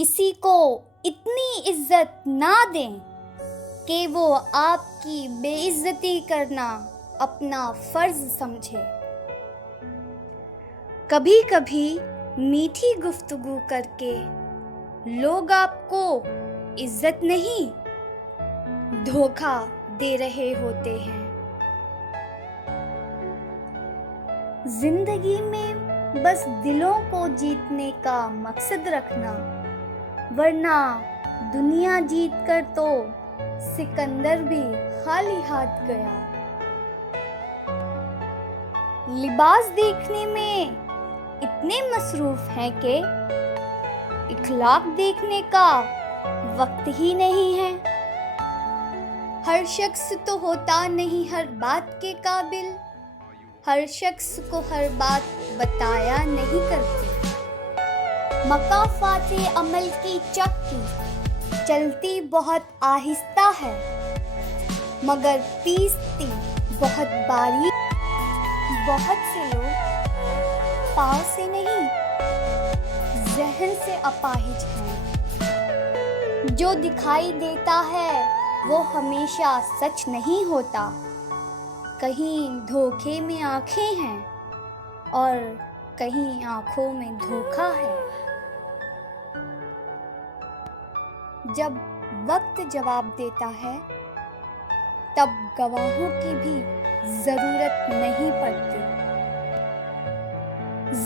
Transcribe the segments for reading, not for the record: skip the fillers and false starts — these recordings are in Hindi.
किसी को इतनी इज्जत ना दें कि वो आपकी बेइज्जती करना अपना फर्ज समझे। कभी कभी मीठी गुफ्तगू करके लोग आपको इज्जत नहीं, धोखा दे रहे होते हैं। जिंदगी में बस दिलों को जीतने का मकसद रखना, वरना दुनिया जीत कर तो सिकंदर भी खाली हाथ गया। लिबास देखने में इतने मसरूफ हैं कि इखलाक देखने का वक्त ही नहीं है। हर शख्स तो होता नहीं हर बात के काबिल, हर शख्स को हर बात बताया नहीं करते। मकाफाते अमल की चक्की चलती बहुत आहिस्ता है, मगर पीसती बहुत बारीक। बहुत से लोग पाँव से नहीं, ज़हन से अपाहिज हैं। जो दिखाई देता है वो हमेशा सच नहीं होता। कहीं धोखे में आंखें हैं और कहीं आंखों में धोखा है। जब वक्त जवाब देता है तब गवाहों की भी जरूरत नहीं पड़ती।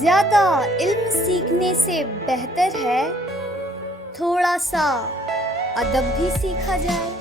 ज्यादा इल्म सीखने से बेहतर है थोड़ा सा अदब भी सीखा जाए।